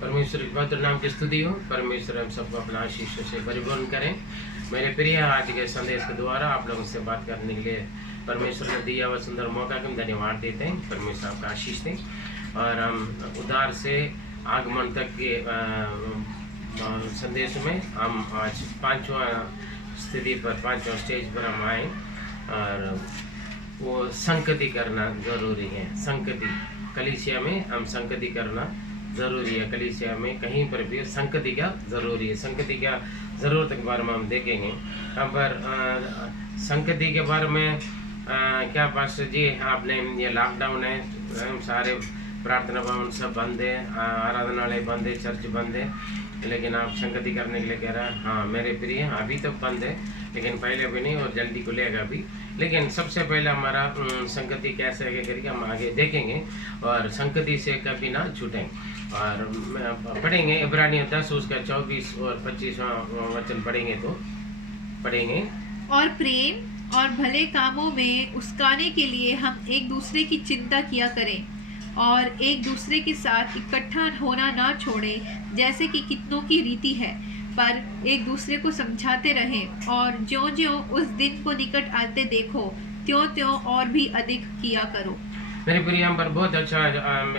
परमेश्वर के पवित्र नाम की स्तुति हो। परमेश्वर हम सबको अपना आशीषों से परिपूर्ण करें। मेरे प्रिय, आज के संदेश के द्वारा आप लोगों से बात करने के लिए परमेश्वर ने दिया हुआ सुंदर मौका को हम धन्यवाद देते हैं। परमेश्वर आपका आशीष दें और हम उद्धार से आगमन तक के संदेश में हम आज पांचवा स्थिति पर, पांचवा स्टेज पर हम आए और वो संगति करना ज़रूरी है। संगति कलीसिया में हम संगति करना ज़रूरी है। कलीसिया में कहीं पर भी संगति का ज़रूरी है। संगति का ज़रूरत के बारे में हम देखेंगे। यहाँ पर संगति के बारे में क्या पास्टर जी, आपने ये लॉकडाउन है, सारे प्रार्थना भवन सब बंद है, आराधनालय बंद है, चर्च बंद है, लेकिन आप संगति करने के लिए कह रहा है। हाँ मेरे प्रिय, अभी तो बंद है लेकिन पहले भी नहीं और जल्दी खुलेगा अभी। लेकिन सबसे पहले हमारा संगति कैसे आगे करके हम आगे देखेंगे और संगति से कभी ना छूटें। और पढ़ेंगे इब्रानियों 10 उसका 24 और 25 वचन पढ़ेंगे तो पढ़ेंगे। और प्रेम और भले कामों में उस्काने के लिए हम एक दूसरे की चिंता किया करें और एक दूसरे के साथ इकट्ठा होना ना छोड़ें, जैसे कि कितनों की रीति है, पर एक दूसरे को समझाते रहें और ज्यों-ज्यों उस दिन को निकट आते देखो त्यों-त्यों और भी अधिक किया करो। मेरे प्रिय, हम पर बहुत अच्छा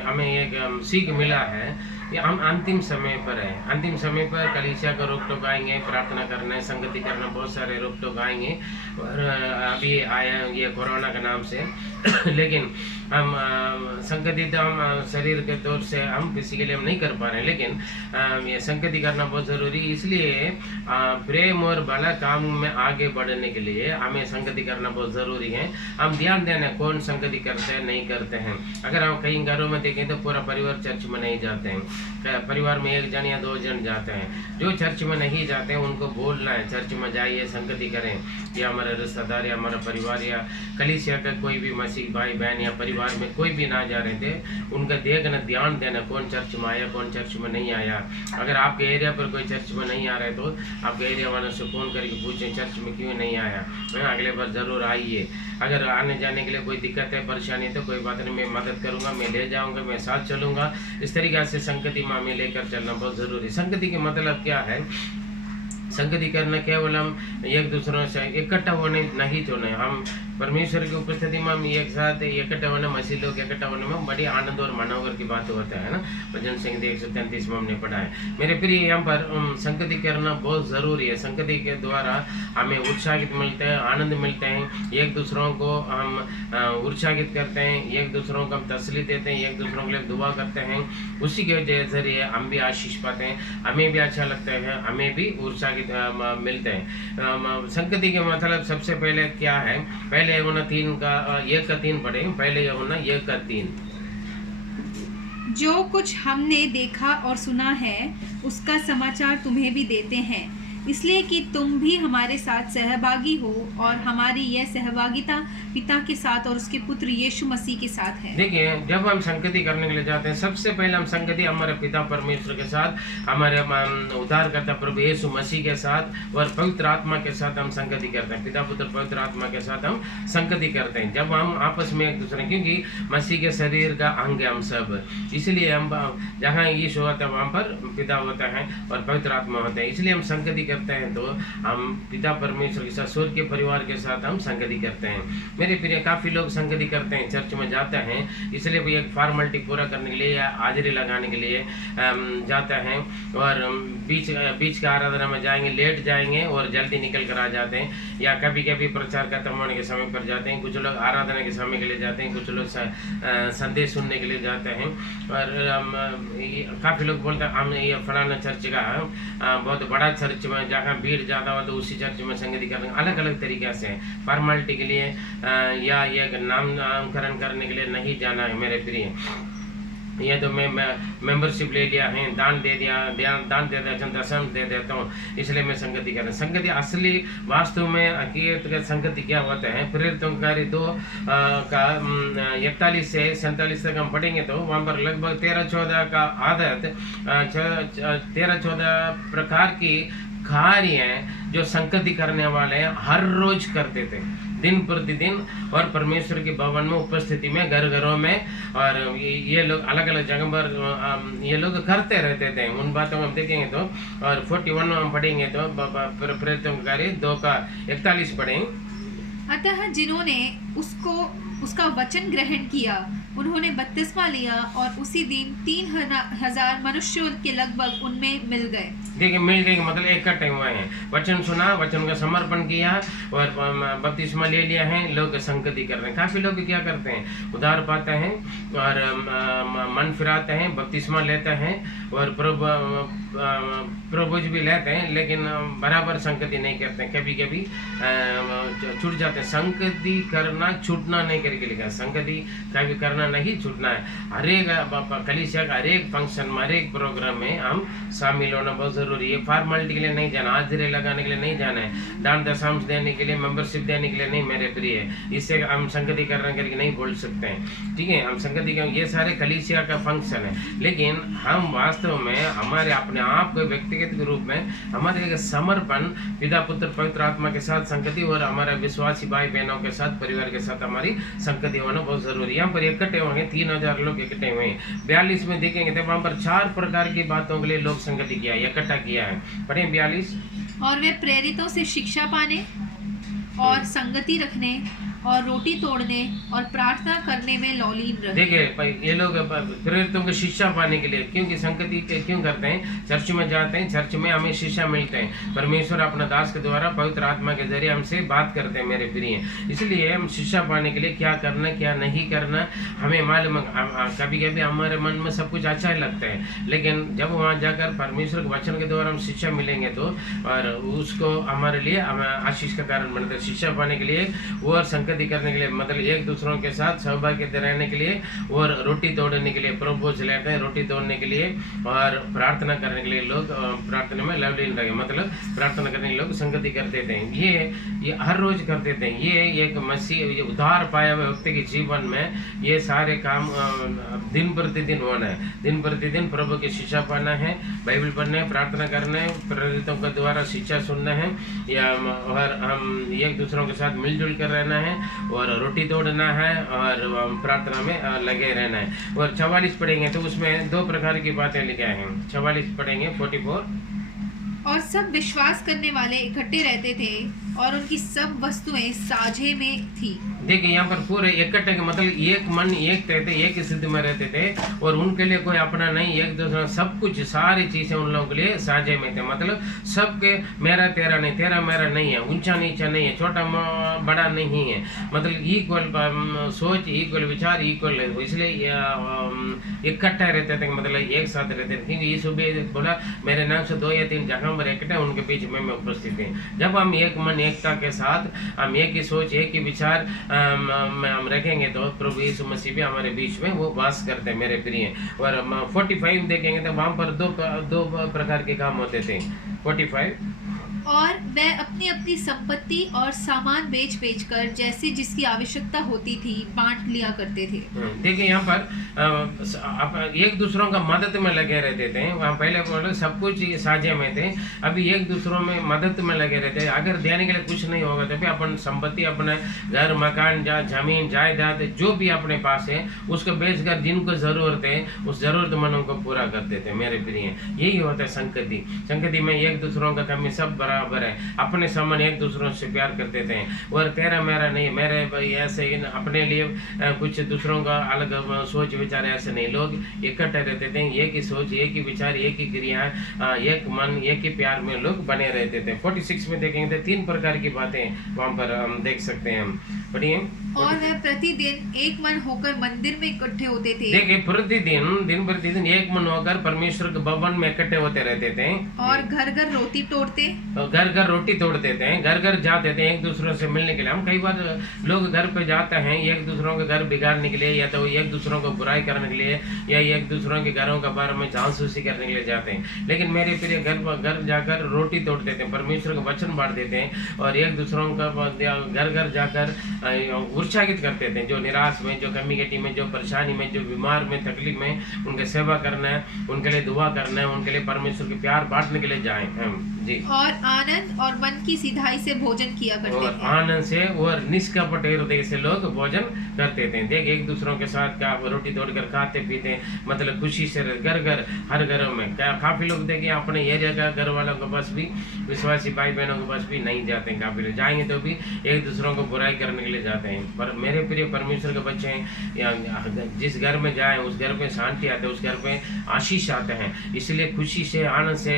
हमें एक सीख मिला है कि हम अंतिम समय पर हैं। अंतिम समय पर कलीसिया को रोक टोक आएंगे, प्रार्थना करना, संगति करना, बहुत सारे रोक टोक आएंगे और अभी आया ये कोरोना के नाम से लेकिन हम संगति तो हम शरीर के तौर से हम फिजिकली हम नहीं कर पा रहे हैं, लेकिन ये संगति करना बहुत ज़रूरी। इसलिए प्रेम और भला काम में आगे बढ़ने के लिए हमें संगति करना बहुत ज़रूरी है। हम ध्यान देना कौन संगति करते हैं नहीं करते हैं। अगर हम कई घरों में देखें तो पूरा परिवार चर्च में नहीं जाते हैं, परिवार में एक जन या दो जन जाते हैं। जो चर्च में नहीं जाते हैं उनको बोलना है चर्च में जाइए, संगति करें। या हमारे रिश्तेदार या हमारा परिवार या कलीसिया का कोई भी मसीह भाई बहन या परिवार में कोई भी ना जा रहे थे, उनका देखना, ध्यान देना कौन चर्च में आया कौन चर्च में नहीं आया। अगर आपके एरिया पर कोई चर्च में नहीं आ रहा है तो आपके एरिया वालों से फ़ोन करके पूछें चर्च में क्यों नहीं आया, अगले बार ज़रूर आइए। अगर आने जाने के लिए कोई दिक्कत है, परेशानी है तो कोई बात नहीं, मैं मदद करूँगा, मैं ले जाऊँगा, मैं साथ चलूँगा। इस तरीक़े से संगति में लेकर चलना बहुत ज़रूरी। संगति के मतलब क्या है? संगति करना केवल हम एक दूसरों से इकट्ठा होने नहीं चाहते। हम परमेश्वर की उपस्थिति में हम एक साथ इकट्ठा होने, मसीह लोग इकट्ठा होने में बड़ी आनंद और मनोहर की बात होता है ना। भजन संहिता 133 में हमने पढ़ा है। मेरे प्रिय, यहाँ पर संगति करना बहुत ज़रूरी है। संगति के द्वारा हमें उत्साहित मिलते हैं, आनंद मिलते हैं, एक दूसरों को हम उत्साहित करते हैं, एक दूसरों को हम तसल्ली देते हैं, एक दूसरों के लिए दुआ करते हैं। उसी के जरिए हम भी आशीष पाते हैं, हमें भी अच्छा लगता है, हमें भी उत्साहित मिलते हैं। संगति के मतलब सबसे पहले क्या है? पहले यूहन्ना 3 का 1 का 3 पढ़े। पहले यूहन्ना 1 का 3। जो कुछ हमने देखा और सुना है उसका समाचार तुम्हें भी देते हैं, इसलिए कि तुम भी हमारे साथ सहभागी हो और हमारी यह सहभागिता पिता के साथ और उसके पुत्र यीशु मसीह के साथ है। देखिए, जब हम संगति करने के लिए जाते हैं, सबसे पहले हम संगति हमारे पिता परमेश्वर के साथ, हमारे उद्धारकर्ता प्रभु यीशु मसीह के साथ और पवित्र आत्मा के साथ हम संगति करते हैं। पिता पुत्र पवित्र आत्मा के साथ हम संगति करते हैं। जब हम आपस में एक दूसरे, क्योंकि मसीह के शरीर का अंग है हम सब, इसलिए हम जहाँ यीशु होता है वहाँ पर पिता होता है और पवित्र आत्मा होता है। इसलिए हम संगति करते हैं तो हम पिता परमेश्वर के साथ, स्वर्ग के परिवार के साथ हम संगति करते हैं। मेरे प्रिय, काफ़ी लोग संगति करते हैं, चर्च में जाते हैं, इसलिए भी एक फॉर्मेलिटी पूरा करने के लिए या हाजिरी लगाने के लिए जाते हैं और बीच का आराधना में जाएंगे, लेट जाएंगे और जल्दी निकल कर आ जाते हैं। या कभी कभी प्रचार खत्म होने के समय पर जाते हैं। कुछ लोग आराधना के समय के लिए जाते हैं, कुछ लोग संदेश सुनने के लिए जाते हैं। और काफ़ी लोग बोलते हैं हम ये फलाना चर्च का बहुत बड़ा चर्च में जहाँ भीड़ ज़्यादा हो तो उसी चर्च में संगति करना। अलग अलग तरीक़े से फॉर्मेलिटी के लिए या ये नामकरण करने के लिए नहीं जाना है। मेरे प्रिय, ये तो मैं मेंबरशिप ले लिया है, दान दे दिया, दान दे दिया, दशम दे देता हूँ, इसलिए मैं संगति कर रहा हूँ। संगति असली वास्तव में हकीकत का संगति क्या होता है? प्रेरितों का 2 का 41 से 47 तक हम पढ़ेंगे तो वहाँ पर लगभग 13-14 का आदत, 13-14 प्रकार की कार्य जो संगति करने वाले हर रोज करते थे। दिन प्रतिदिन और परमेश्वर के भवन में उपस्थिति में घर घरों में, और ये लोग अलग अलग जगह पर ये लोग करते रहते थे। उन बातों में हम देखेंगे तो, और 41 में हम पढ़ेंगे तो प्रेरितों के कार्य 2:41 पढ़ेंगे। अतः जिन्होंने उसका वचन ग्रहण किया उन्होंने बपतिस्मा लिया और उसी दिन 3,000 मनुष्यों के लगभग उनमें मिल गए। देखिए मिल गए मतलब इकट्ठे हुए हैं, वचन सुना, वचन का समर्पण किया और बपतिस्मा ले लिया है। लोग संगति कर रहे हैं। काफी लोग क्या करते हैं, उधार पाते हैं और मन फिराते हैं, बपतिस्मा लेते हैं और प्रभुज भी लेते हैं, लेकिन बराबर संगति नहीं करते हैं। कभी कभी छूट जाते हैं। संगति करना छूटना नहीं करके लिखा, संगति कभी करना नहीं छूटना है। हर एक कलीसिया का हर एक फंक्शन में, हर एक प्रोग्राम में हम शामिल होना बहुत जरूरी है। फॉर्मेलिटी के लिए नहीं जाना, हाजिरी लगाने के लिए नहीं जाना है, दान दशांश देने के लिए, मेंबरशिप देने के लिए नहीं मेरे प्रिय। इससे हम संगति कर रहे हैं करके नहीं बोल सकते हैं, ठीक है। हम संगति के ये सारे कलीसिया का फंक्शन है, लेकिन हम वास्तव में हमारे अपने आप को व्यक्तिगत रूप में हमारे लिए समर्पण पिता पुत्र पवित्र आत्मा के साथ संगति और हमारे विश्वासी भाई बहनों के साथ, परिवार के साथ हमारी संगति होना बहुत जरूरी है। यहाँ पर इकट्ठे होंगे 3,000 लोग इकट्ठे हुए हैं। 42 में देखेंगे तो वहां पर 4 प्रकार की बातों के लिए लोग संगति किया, इकट्ठा किया है। पढ़े 42। और वे प्रेरितों से शिक्षा पाने और संगति रखने और रोटी तोड़ने और प्रार्थना करने में लौलीन रहे। देखिए भाई, ये लोग प्रेरितों को शिक्षा पाने के लिए, क्योंकि संगति क्यों करते हैं, चर्च में जाते हैं, चर्च में हमें शिक्षा मिलते हैं। परमेश्वर अपना दास के द्वारा पवित्र आत्मा के जरिए हमसे बात करते हैं मेरे प्रिय। इसलिए हम शिक्षा पाने के लिए क्या करना क्या नहीं करना हमें मालूम। कभी कभी हमारे मन में सब कुछ अच्छा ही लगता है, लेकिन जब वहाँ जाकर परमेश्वर के वचन के द्वारा हम शिक्षा मिलेंगे तो और उसको हमारे लिए आशीष का कारण बनता है। शिक्षा पाने के लिए और संगति करने के लिए, मतलब एक दूसरों के साथ सहभागित रहने के लिए और रोटी तोड़ने के लिए, प्रभुज लेते हैं रोटी तोड़ने के लिए और प्रार्थना करने के लिए लोग प्रार्थना में लवलीन रहे, मतलब प्रार्थना करने के लोग संगति करते थे। ये हर रोज करते थे। ये एक मसीह उद्धार पाया हुए व्यक्ति के जीवन में ये सारे काम दिन प्रतिदिन होना है। दिन प्रतिदिन प्रभु की शिक्षा पाना है, बाइबल पढ़ना है, प्रार्थना करना है, प्रेरितों के द्वारा शिक्षा सुनना है, या और हम एक दूसरों के साथ मिलजुल कर रहना है और रोटी तोड़ना है और प्रार्थना में लगे रहना है। और 44 पढ़ेंगे तो उसमें 2 प्रकार की बातें लिखा है। 44 पढ़ेंगे 44। और सब विश्वास करने वाले इकट्ठे रहते थे और उनकी सब वस्तुएं साझे में थी। देखिए यहाँ पर पूरे इकट्ठे के मतलब एक मन एक रहते, एक ही स्थिति में रहते थे और उनके लिए कोई अपना नहीं, एक दूसरा सब कुछ सारी चीजें उन लोगों के लिए साझे में थे। मतलब सबके मेरा तेरा नहीं, तेरा मेरा नहीं है, ऊंचा नीचा नहीं है, छोटा बड़ा नहीं है, मतलब इक्वल सोच, इक्वल विचार, इक्वल। इसलिए इकट्ठा रहते थे, मतलब एक साथ रहते थे। क्योंकि यीशु भी बोला मेरे नाम से 2 या 3 जगह पर इकट्ठे उनके बीच में मैं उपस्थित हूँ। जब हम एक मन एकता के साथ हम एक ही सोच एक ही विचार हम रखेंगे तो प्रभु यीशु मसीह भी हमारे बीच में वो वास करते हैं मेरे प्रिय। और 45 देखेंगे तो वहाँ पर दो प्रकार के काम होते थे। 45। और वह अपनी अपनी संपत्ति और सामान बेच कर जैसे जिसकी आवश्यकता होती थी बांट लिया करते थे। देखिए यहाँ पर एक दूसरों का मदद में लगे रहते थे। वहाँ पहले सब कुछ साझे में थे, अभी एक दूसरों में मदद में लगे रहते थे। अगर देने के लिए कुछ नहीं होगा तो भी अपन संपत्ति, अपने घर मकान जमीन जायदाद जो भी अपने पास है उसको बेच कर जिनको जरूरत है उस जरूरतमंदों को पूरा करते थे मेरे प्रिय। यही होता है संगति। संगति में एक दूसरों का कमी सब बराबर है, अपने समान एक दूसरों से प्यार करते थे और तेरा मेरा नहीं, मेरे भाई ऐसे अपने लिए कुछ दूसरों का अलग सोच विचार ऐसे नहीं। लोग इकट्ठे रहते थे, एक ही सोच, एक ही विचार, एक ही क्रिया, एक मन, एक ही प्यार में लोग बने रहते थे। 46 में देखेंगे तो 3 प्रकार की बातें वहाँ पर हम देख सकते हैं। हम पढ़िए। और वह प्रतिदिन एक मन होकर मंदिर में इकट्ठे होते थे। देखिए प्रतिदिन दिन प्रतिदिन एक मन होकर परमेश्वर के भवन में इकट्ठे होते रहते थे और घर घर रोटी तोड़ते, घर घर रोटी तोड़ते थे, घर घर जाते थे एक दूसरों से मिलने के लिए। हम कई बार लोग घर पे जाते हैं एक दूसरों के घर बिगाड़ने के लिए, या तो एक दूसरों को बुराई करने के लिए, या एक दूसरों के घरों के बारे में जासूसी करने के लिए जाते हैं। लेकिन मेरे प्रिय घर जाकर रोटी तोड़ते थे, परमेश्वर का वचन बांटते थे और एक दूसरों का घर घर जाकर उत्साहित करते थे। जो निराश में, जो कम्युनिटी में, जो परेशानी में, जो बीमार में, तकलीफ में, उनके सेवा करना है, उनके लिए दुआ करना है, उनके लिए परमेश्वर के प्यार बांटने के लिए जाएं हम जी। और आनंद और मन की सिधाई से भोजन किया करते और थे। आनंद से और निष्कपट हृदय से लोग भोजन करते थे। देख, एक दूसरों के साथ क्या रोटी तोड़कर खाते पीते, मतलब खुशी से घर घर हर घरों में क्या काफी लोग देखे अपने एरिया का घर वालों के पास भी, विश्वासी भाई बहनों के पास भी नहीं जाते हैं। काफी लोग जाएंगे तो भी एक दूसरों को बुराई करने के लिए जाते हैं। पर मेरे प्रिय परमेश्वर के बच्चे हैं, या जिस घर में जाए उस घर पे शांति आते है, उस घर पे आशीष आते हैं। इसलिए खुशी से, आनंद से,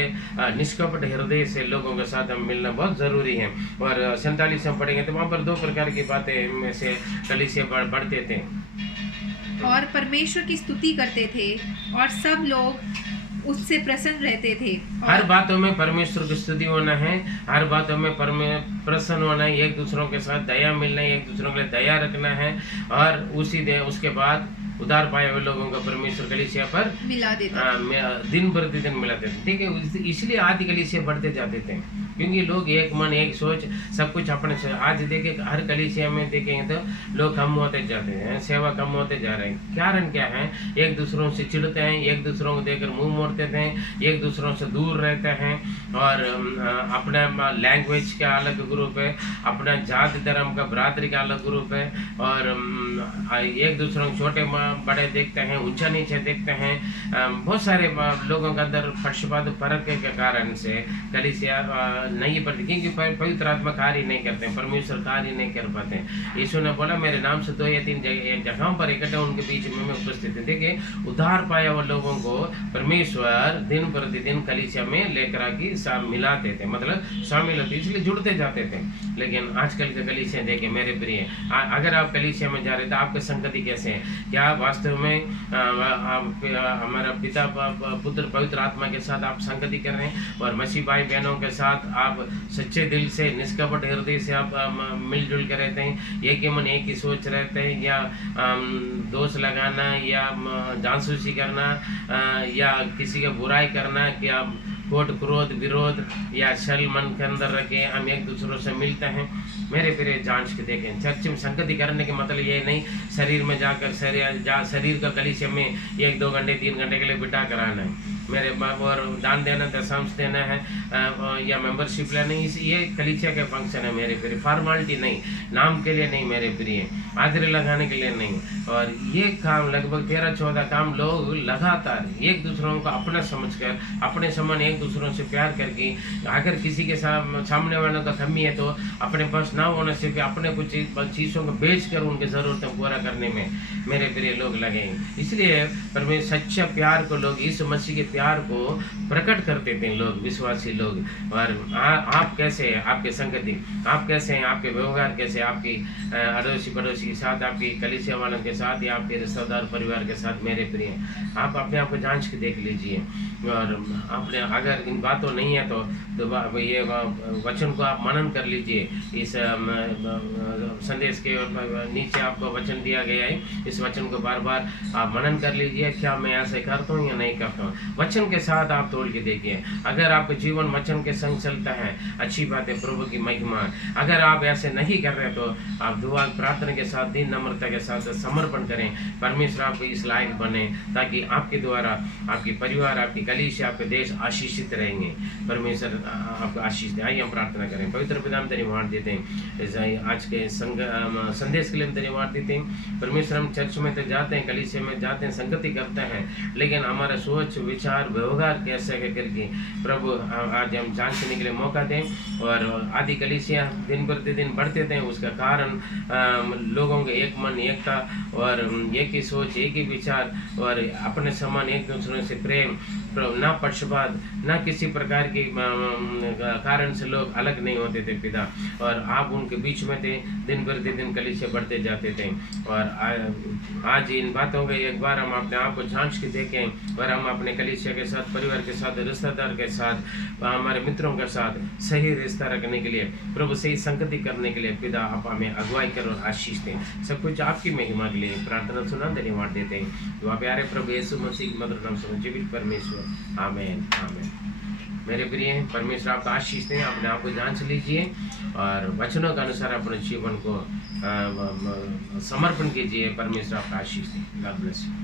निष्कपट हृदय से लोगों के साथ हम मिलना बहुत जरूरी है। और 47 में पढ़ेंगे तो वहाँ पर 2 प्रकार की बातें में से कलीसिया बढ़ते थे। और परमेश्वर की स्तुति करते थे और सब लोग उससे प्रसन्न रहते थे। हर बातों में परमेश्वर की स्तुति होना है, हर बातों में प्रसन्न होना है, एक दूसरों के साथ दया मिलना है, एक दूसरों के लिए दया रखना है। और उसके बाद उधार पाए हुए लोगों का परमेश्वर कलीसिया पर मिला देता, दिन प्रतिदिन मिलाते थे। ठीक है, इसलिए आदि कलीसिया बढ़ते जाते थे, क्योंकि लोग एक मन, एक सोच, सब कुछ अपने से। आज देखे हर कलीसिया में देखेंगे तो लोग कम होते जाते हैं, सेवा कम होते जा रहे हैं। कारण क्या है? एक दूसरों से चिढ़ते हैं, एक दूसरों को देखकर मुंह मोड़ते थे, एक दूसरों से दूर रहते हैं, और अपना लैंग्वेज का अलग ग्रुप है, अपना जाति धर्म का बरादरी का अलग ग्रुप है, और एक दूसरों को छोटे बड़े देखते हैं, ऊंचा नीचे देखते हैं। बहुत सारे लोगों के अंदर पक्षपात फर्क के कारण से कलीसिया नहीं पड़ती, क्योंकि पवित्र आत्मा कार्य नहीं करते हैं, परमेश्वर कार्य नहीं कर पाते हैं। यीशु ने बोला मेरे नाम से 2 या 3 जगहों पर इकट्ठे उनके बीच में मैं उपस्थित हूँ। देखिए, उद्धार पाए हुए लोगों को परमेश्वर दिन प्रतिदिन कलीसिया में लेकर आके मिलाते थे, मतलब शामिल होते, इसलिए जुड़ते जाते थे। लेकिन आजकल के कलीसिया देखिए मेरे प्रिय, अगर आप कलीसिया में जा रहे तो आपके संगति कैसे है? क्या वास्तव में हमारा पिता पुत्र पवित्र आत्मा के साथ आप संगति कर रहे हैं? और मसीह भाई बहनों के साथ आप सच्चे दिल से, निष्कपट हृदय से आप मिलजुल कर रहते हैं, एक ही मन, एक ही सोच रहते हैं, या दोष लगाना, या जासूसी करना, या किसी का बुराई करना, कि आप कोट क्रोध विरोध या छल मन के अंदर रखे हम एक दूसरों से मिलते हैं? मेरे प्रिय जांच के देखें, चर्च में संगति करने के मतलब ये नहीं शरीर में जाकर शरीर का कलीसिया में 1-2 घंटे 3 घंटे के लिए बिठा कर आना है मेरे बाप, और दान देना, दशांश देना है, या मेंबरशिप लेना, ये कलीसिया के फंक्शन है मेरे प्रिय, फॉर्मालिटी नहीं, नाम के लिए नहीं मेरे प्रिय, हाजिरी लगाने के लिए नहीं। और ये काम लगभग 13-14 काम लोग लगातार एक दूसरों को अपना समझकर, अपने समान एक दूसरों से प्यार करके, अगर किसी के सामने वालों का कमी है तो अपने पास ना होने से भी अपने कुछ चीज़ों को बेच कर उनकी ज़रूरतें पूरा करने में मेरे प्रिय लोग लगे। इसलिए परमेश्वर सच्चा प्यार को लोग, इस मसीह के प्यार को प्रकट करते थे लोग, विश्वासी लोग। और आप कैसे हैं? आपके संगति आप कैसे हैं? आपके व्यवहार कैसे? आपकी अड़ोसी पड़ोसी के साथ, आपकी कलीसिया वालों के साथ, या आपके रिश्तेदार परिवार के साथ मेरे प्रिय, आप अपने आप को जांच के देख लीजिए। और आपने अगर इन बातों नहीं है तो ये वचन को आप मनन कर लीजिए। इस संदेश के नीचे आपको वचन दिया गया है, इस वचन को बार बार आप मनन कर लीजिए, क्या मैं ऐसे करता हूँ या नहीं करता हूँ। वचन के साथ आप तोड़ के देखिए, अगर आपका जीवन वचन के संग चलता है, अच्छी बात है, प्रभु की महिमा। अगर आप ऐसे नहीं कर रहे तो आप दुआ प्रार्थना के साथ, दिन नम्रता के साथ समर्पण करें, परमेश्वर आपको इस लायक बने, ताकि आपके द्वारा आपकी परिवार, आपकी कलीसिया, आपके देश आशीषित रहेंगे। परमेश्वर आपको आशीष दे। आइए हम प्रार्थना करें। पवित्र पिता हम धन्यवाद देते हैं आज के संदेश के लिए, हम धन्यवाद देते हैं। परमेश्वर हम चर्च में तो जाते हैं, कलीसिया में जाते हैं, संगति करते हैं, लेकिन हमारा सोच विचार व्यवहार कैसे करके प्रभु आज हम जांचने के लिए मौका दें। और आदि कलीसिया दिन प्रतिदिन बढ़ते थे, उसका कारण लोगों के एक मन, एकता, और एक ही सोच, एक ही विचार, और अपने समान एक दूसरे से प्रेम, ना पक्षपात, ना किसी प्रकार के कारण से लोग अलग नहीं होते थे पिता। और आप उनके बीच में थे, दिन प्रतिदिन कलीसिया बढ़ते जाते थे। और आज इन बातों के एक बार हम अपने आप को जांच के देखें, और हम अपने कलीसिया के साथ, परिवार के साथ, रिश्तेदार के साथ, हमारे मित्रों के साथ सही रिश्ता रखने के लिए, प्रभु सही संगति करने के लिए पिता आप हमें अगुवाई करो और आशीष दें। सब कुछ आपकी महिमा के लिए प्रार्थना सुना धन्यवाद देते हैं। तो आप प्यारे प्रभु यीशु मसीह के मधुर नाम से जीवित परमेश्वर, आमीन आमीन। मेरे प्रिय, परमेश्वर आपको आशीष दें। अपने आप को जांच लीजिए और वचनों के अनुसार अपने जीवन को समर्पण कीजिए। परमेश्वर आपका आशीष दें। God bless you.